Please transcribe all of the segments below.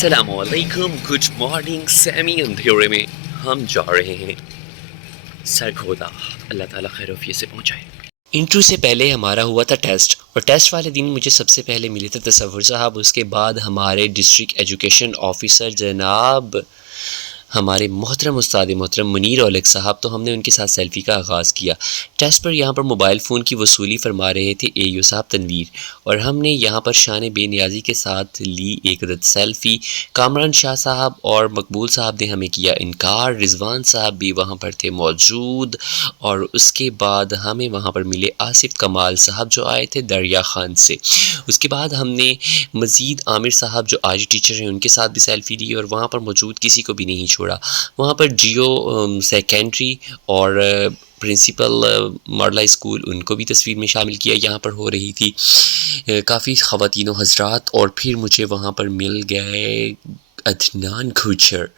अस्सलामुअलैकुम, good morning. Semi अंधेरे में हम जा रहे हैं सरगोदा। अल्लाह ताला खैर से पहुँचाए। इंटरव्यू से पहले हमारा हुआ था टेस्ट, और टेस्ट वाले दिन मुझे सबसे पहले मिले थे तसव्वुर साहब। उसके बाद हमारे डिस्ट्रिक्ट एजुकेशन ऑफिसर जनाब हमारे मोहतरम उस्ताद मोहतरम मुनीर औलख साहब, तो हमने उनके साथ सेल्फ़ी का आगाज़ किया। टेस्ट पर यहाँ पर मोबाइल फ़ोन की वसूली फरमा रहे थे एयू साहब तनवीर, और हमने यहाँ पर शान बेनियाजी के साथ ली एक अदद सेल्फ़ी। कामरान शाह साहब और मकबूल साहब ने हमें किया इनकार। रिजवान साहब भी वहाँ पर थे मौजूद, और उसके बाद हमें वहाँ पर मिले आसिफ कमाल साहब जो आए थे दरिया खान से। उसके बाद हमने मज़ीद आमिर साहब जो आज टीचर हैं उनके साथ भी सेल्फ़ी ली, और वहाँ पर मौजूद किसी को भी नहीं छोड़ा। वहाँ पर जियो सेकेंडरी और प्रिंसिपल मॉडल स्कूल उनको भी तस्वीर में शामिल किया। यहाँ पर हो रही थी काफ़ी ख़वातीनो हज़रात, और फिर मुझे वहाँ पर मिल गए अदनान गुजर।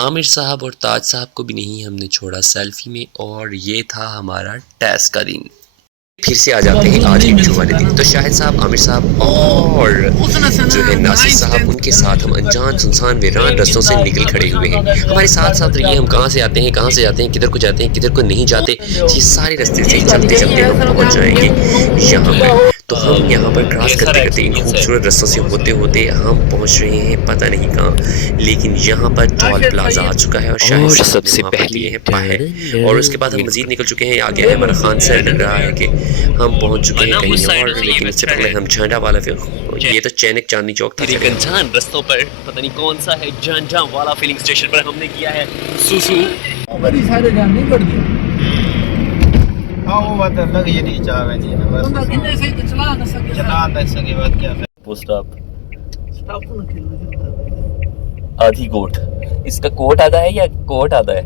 आमिर साहब और ताज साहब को भी नहीं हमने छोड़ा सेल्फ़ी में, और ये था हमारा टेस्ट का दिन। फिर से आ जाते हैं आज इंटरव्यू वाले दिन। तो शाहिद साहब, आमिर साहब और जो है नासिर साहब, उनके साथ हम अनजान सुनसान वीरान रस्तों से निकल खड़े हुए हैं। हमारे साथ साथ रहिए। हम कहाँ से आते हैं, कहाँ से जाते हैं, किधर को जाते हैं, किधर को नहीं जाते, ये सारे रास्ते से चलते चलते हम पहुँच जाएंगे यहाँ पर। तो हम यहाँ पर क्रॉस करते करते इन खूबसूरत रस्तों से होते होते हम पहुँच रहे हैं पता नहीं कहाँ, लेकिन यहाँ पर टोल प्लाजा आ चुका है, और शायद सबसे पहले है। और उसके बाद हम मजीद निकल चुके हैं। आगे हमारा खान सर लग रहा है कि हम पहुँच चुके हैं कहीं और, लेकिन इससे पहले हम झंडा वाला ये तो चैनक चांदनी चौक था। एक अनजान रस्तों पर पता नहीं कौन सा है, झंडा वाला फिलिंग स्टेशन पर हमने किया है सुसु। बड़ी सारे जान नहीं कर दिया। हाँ वो बात अलग, ये नहीं चाह रहे जी बस बंदा कितने सही तो चला ना सके बात क्या है। पोस्ट स्टॉप स्टॉप को ना खेलो। आधी कोट, इसका कोट आधा है या कोट आधा है?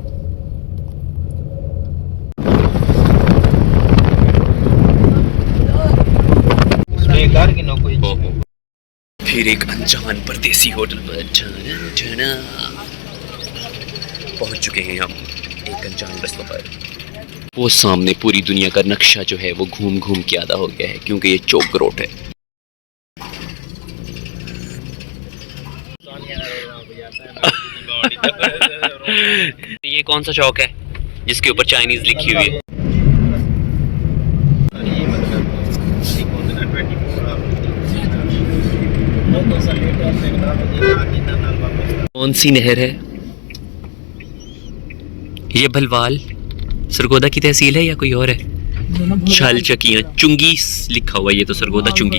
बेकार की नौकरी। फिर एक अनजान परदेसी होटल पर पहुंच चुके हैं हम एक अनजान रस्तों पर। वो सामने पूरी दुनिया का नक्शा जो है वो घूम घूम के आधा हो गया है, क्योंकि ये चौक रोड है। ये कौन सा चौक है जिसके ऊपर चाइनीज लिखी हुई है? कौन सी नहर है ये? भलवाल सरगोदा की तहसील है या कोई और है? छल चकियां चुंगी लिखा हुआ है, ये तो सरगोदा चुंगी।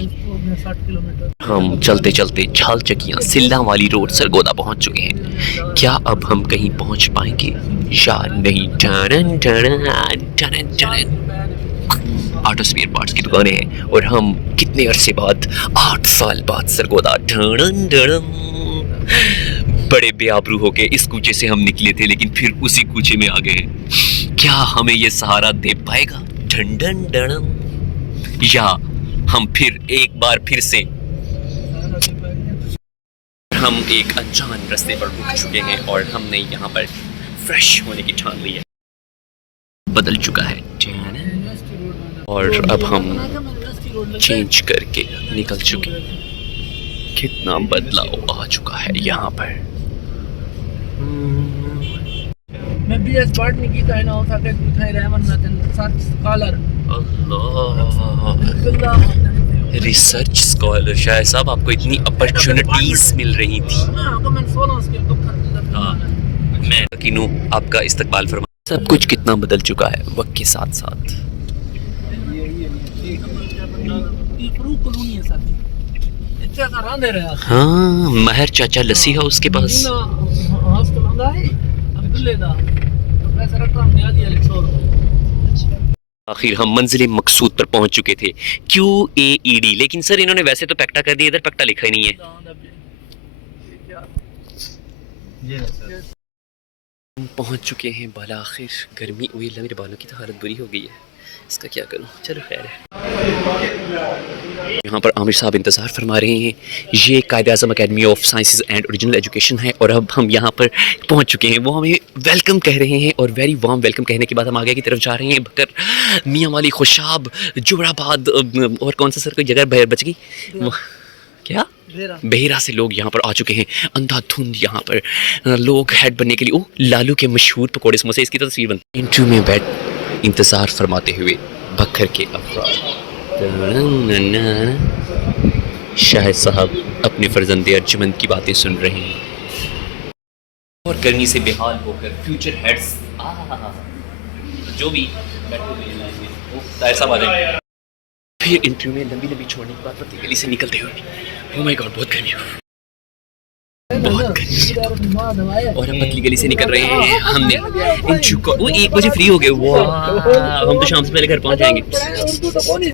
हम चलते चलते छल चकियां सिल्ला वाली रोड सरगोदा पहुंच चुके हैं। क्या अब हम कहीं पहुंच पाएंगे या नहीं? टन टन टन टन ऑटो स्पेयर पार्ट्स की दुकानें हैं, और हम कितने अरसे बाद 8 साल बाद सरगोदा टन टन बड़े बेआबरू होके इस कूचे से हम निकले थे, लेकिन फिर उसी कूचे में आ गए। क्या हमें ये सहारा दे पाएगा ढंडन डणम, या हम फिर एक बार फिर से हम एक अनजान रास्ते पर रुक चुके हैं, और हमने यहाँ पर फ्रेश होने की ठान ली है। बदल चुका है और अब हम चेंज करके निकल चुके हैं। कितना बदलाव आ चुका है यहाँ पर। मैं बीएस पार्ट नहीं कीता है ना, हो सके दिखाई रहमान ना सर्च स्कॉलर। अल्लाह, रिसर्च स्कॉलर। शायद साहब आपको इतनी अपॉर्चुनिटीज मिल रही थी। हाँ, मैं यकीनों आपका इस्तकबाल फरमा। सब कुछ कितना बदल चुका है वक्त के साथ साथ। हाँ, महर चाचा लस्सी है उसके पास। आखिर हम मंजिल मकसूद पर पहुंच चुके थे, QAED। लेकिन सर इन्होंने वैसे तो पैक्टा कर दिया, इधर पैक्टा लिखा ही नहीं है। हम पहुंच चुके हैं बाला। आखिर गर्मी हुई, मेरे बालों की तो हालत बुरी हो गई है, इसका क्या करूं। चलो खैर है। यहाँ पर आमिर साहब इंतज़ार फरमा रहे हैं। ये Quaid-e-Azam academy of sciences and original education है, और अब हम यहाँ पर पहुँच चुके हैं। वो हमें वेलकम कह रहे हैं, और वेरी वार्म वेलकम कहने के बाद हम आगे की तरफ जा रहे हैं। बकर मियाँ वाली खुशाब जुबराबाद, और कौन सा सर कोई जगह बच गई क्या? बेहरा से लोग यहाँ पर आ चुके हैं। अंधाधुंध यहाँ पर लोग हेड बनने के लिए ओ लालू के मशहूर पकौड़े समोसे इसकी तो तस्वीर बनती। इंटरव्यू में बैठ इंतज़ार फरमाते हुए बखर के अफराद। शाहिद साहब अपने फर्जंदे अर्जुमंद की बातें सुन रहे हैं और गर्मी से बेहाल होकर फ्यूचर हेड्स जो भी ताहिर साहब आ जाएंगे। फिर इंटरव्यू में लंबी लंबी छोड़ने के बाद पत्ती गली से निकलते हुए ओह माय गॉड बहुत गर्मी है, बहुत गर्मी है। और हम पतली गली से निकल रहे हैं। हमने इंटरव्यू को वो 1 बजे फ्री हो गए। वाह हम तो शाम से पहले घर पहुंच जाएंगे।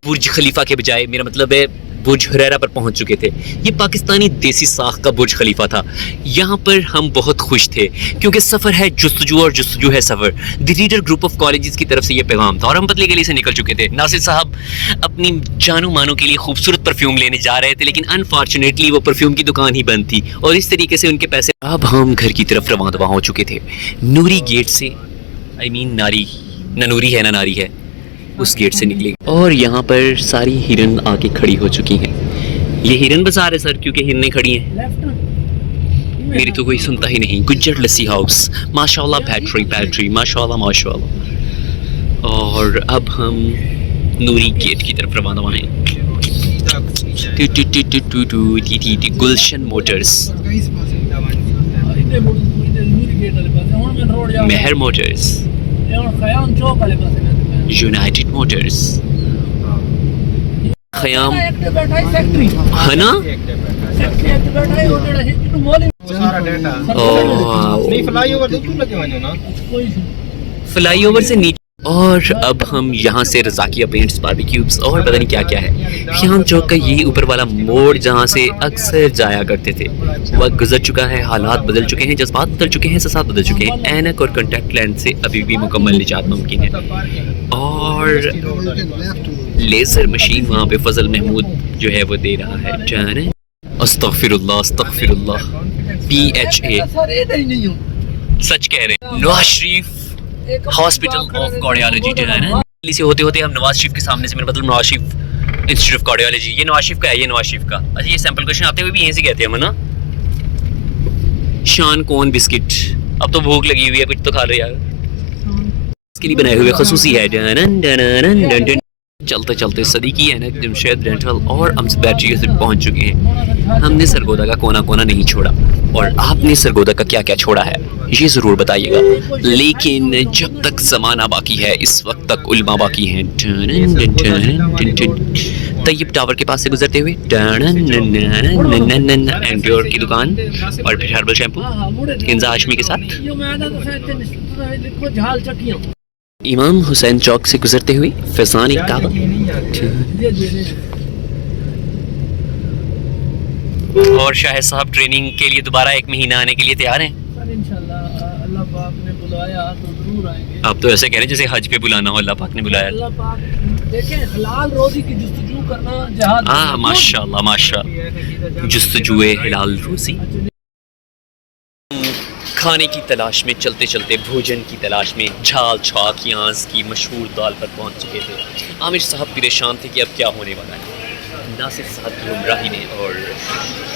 बुर्ज खलीफा के बजाय मेरा मतलब है बुर्ज हुरैरा पर पहुंच चुके थे। ये पाकिस्तानी देसी साख का बुर्ज खलीफा था। यहाँ पर हम बहुत खुश थे क्योंकि सफ़र है जुस्तजू और जुस्तजू है सफ़र। The reader group of colleges की तरफ से ये पैगाम था और हम पतली गली से निकल चुके थे। नासिर साहब अपनी जानू मानों के लिए खूबसूरत परफ्यूम लेने जा रहे थे लेकिन अनफॉर्चुनेटली वो परफ्यूम की दुकान ही बंद थी और इस तरीके से उनके पैसे। अब हम घर की तरफ रवां दवा हो चुके थे। नूरी गेट से नारी ना नूरी है ना नारी है उस गेट से निकले और यहाँ पर सारी हिरन आके खड़ी हो चुकी हैं। ये हिरन बाजार है सर क्योंकि हिरनें खड़ी हैं। मेरी तो कोई सुनता ही नहीं। गुज्जर लस्सी हाउस माशाल्लाह बैटरी माशाल्लाह माशाल्लाह। और अब हम नूरी गेट की तरफ रवाना हैं। गुलशन मोटर्स, मेहर मोटर्स, यूनाइटेड मोटर्स, खयाम है ना। सारा डाटा नहीं फ्लाईओवर देखो लगे वने ना फ्लाईओवर से नीचे। और अब हम यहाँ से रज़ाकिया पेंट्स बारबेक्यूज और पता नहीं क्या क्या है। ख़याम चौक का ये ऊपर वाला मोड़ जहाँ से अक्सर जाया करते थे वक्त गुजर चुका है। हालात बदल चुके हैं, जज्बात बदल चुके हैं, एहसास बदल चुके हैं। ऐनक और कॉन्टैक्ट लेंस से अभी भी मुकम्मल निजात मुमकिन है। और लेज़र मशीन वहाँ पे फजल महमूद जो है वो दे रहा है। अस्तगफिरुल्लाह अस्तगफिरुल्लाह PHA सच कह रहे हैं। Nawaz Sharif hospital of cardiology Delhi से होते होते हम नवाज शरीफ के सामने से, मेरा मतलब Nawaz Sharif institute of cardiology. ये नवाज शरीफ का है, ये नवाज शरीफ का। अच्छा ये सैंपल क्वेश्चन आते हुए भी यहीं से कहते हैं हम ना। शान कोन बिस्किट, अब तो भूख लगी हुई है कुछ तो खा लो यार। इसके लिए बनाए हुए खसूसी है। चलते चलते सदीकी है जमशेद रेंटल और अमजद बैटरी से पहुंच चुके हैं। हमने सरगोदा का कोना कोना नहीं छोड़ा और आपने सरगोदा का क्या क्या छोड़ा है ये ज़रूर बताइएगा। लेकिन जब तक ज़माना बाकी है इस वक्त तक उल्मा बाकी हैं। तैयब टावर के पास से गुजरते हुए एंड्योर की दुकान और फिर हर्बल शैम्पू हिंजा हाशमी के साथ इमाम हुसैन चौक से गुजरते हुए फैज़ान काबा और शाहिद साहब ट्रेनिंग के लिए दोबारा 1 महीना आने के लिए तैयार हैं। अल्लाह पाक ने बुलाया तो जरूर आएंगे। आप तो ऐसे कह रहे हैं जैसे हज पे बुलाना हो। अल्लाह पाक ने बुलाया। अल्लाह पाक देखें हलाल रोजी की जुस्तजू करना जहाद। माशाल्लाह माशाल्लाह जुस्तजूए हलाल रोजी। खाने की तलाश में चलते चलते भोजन की तलाश में झाल छाक यांस की मशहूर दाल पर पहुंच चुके थे। आमिर साहब परेशान थे कि अब क्या होने वाला है। नासिर साहब की उमराही में और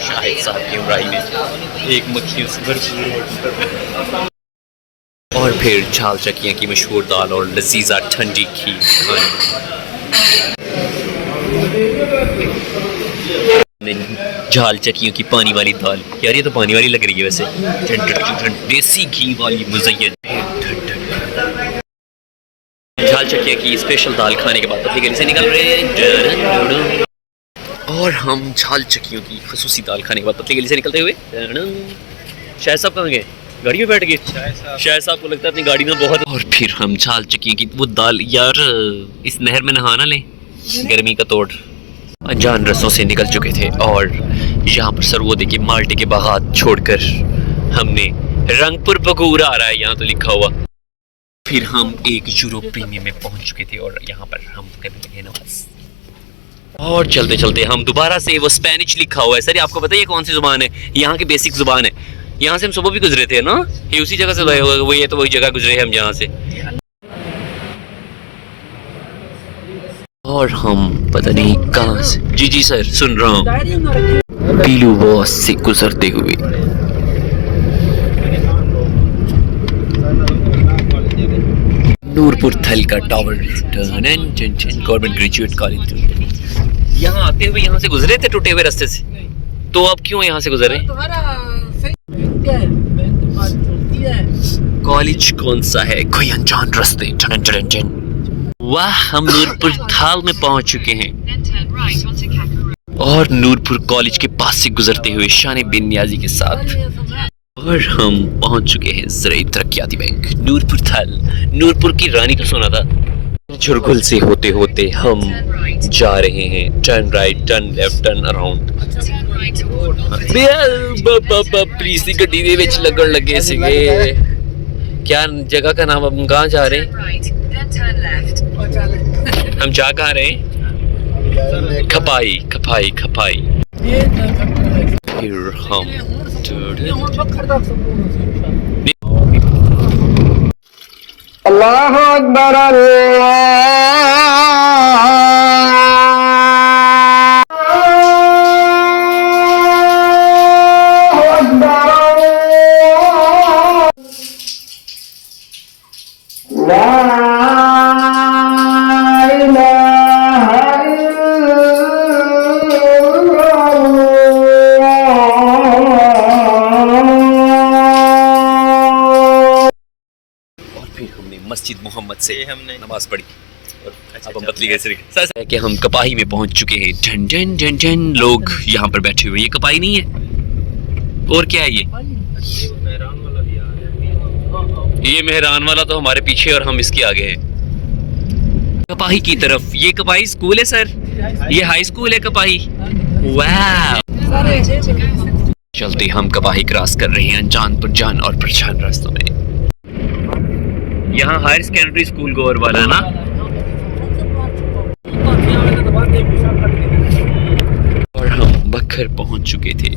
शाहिद साहब की उमराही में एक मक्खियों से भरपूर और फिर झाल चकियाँ की मशहूर दाल और लजीजा ठंडी खीर खाने। झाल चकियों की पानी वाली दाल, यार ये तो पानी वाली लग रही है वैसे। देसी घी वाली मुज़य्यन झाल चकिया की स्पेशल दाल खाने के बाद पतली गली से निकल रहे हैं। और हम झाल चकियों की खसूसी दाल खाने के बाद पतली गली से निकलते हुए शाहिद साहब कहाँ गए? गाड़ी में बैठ गए शाहिद साहब को लगता है अपनी गाड़ी में बहुत। और फिर हम झाल चकियों की वो दाल, यार इस नहर में नहाना लें, गर्मी का तोड़। अनजान रस्तों से निकल चुके थे और यहाँ पर सरवोदे के माल्टे के बागात छोड़कर हमने रंगपुर बगूर आ रहा है यहाँ तो लिखा हुआ। फिर हम एक यूरोप प्रीमियम में पहुँच चुके थे और यहाँ पर हम करने लगे नमाज। और चलते चलते हम दोबारा से वो स्पेनिश लिखा हुआ है। सर आपको पता है ये कौन सी ज़ुबान है? यहाँ की बेसिक ज़ुबान है। यहाँ से हम सुबह भी गुजरे थे ना, ये उसी जगह से वो ये तो वही जगह गुजरे हम जहाँ से। और हम पता नहीं कहाँ से। जी जी सर सुन रहा हूँ। पीलू बॉस से गुजरते हुए नूरपुर थल का टावर गवर्नमेंट ग्रेजुएट कॉलेज। यहाँ आते हुए यहाँ से गुजरे थे टूटे हुए रास्ते से, तो अब क्यों यहाँ से गुजरे? तुम्हारा सही क्या है? बैंक तो बात चलती है। कॉलेज कौन सा है? कोई अनजान रास्ते। टन टन टन। वाह, हम नूरपुर थाल में पहुंच चुके हैं और नूरपुर कॉलेज के पास से गुजरते हुए शान बिन नियाजी के साथ और हम पहुंच चुके हैं ज़राई तरक्याती बैंक नूरपुर थाल। नूरपुर की रानी को सुना था। झुरगुल से होते होते हम जा रहे हैं turn right, turn left, turn around. Please दी गड्डी दे विच लगन लगे सीगे। क्या जगह का नाम? हम कहाँ जा रहे हैं? हम जा कहाँ रहे हैं? खपाई खपाई खपाई। फिर हम अल्लाहु अकबर मस्जिद मोहम्मद से हमने नमाज पढ़ी और अब हम बदली गए कि हम कपाही में पहुंच चुके हैं। झन झन झन झन लोग यहाँ पर बैठे हुए। ये कपाही नहीं है और क्या है ये मेहरान वाला तो हमारे पीछे और हम इसके आगे हैं कपाही की तरफ। ये कपाही स्कूल है सर, ये हाई स्कूल है कपाही। वाह, चलते हम कपाही क्रॉस कर रहे हैं अनजान परजान और परेशान रास्तों में। यहाँ हायर सेकेंडरी स्कूल गोर वाला ना। और हम बखर पहुंच चुके थे।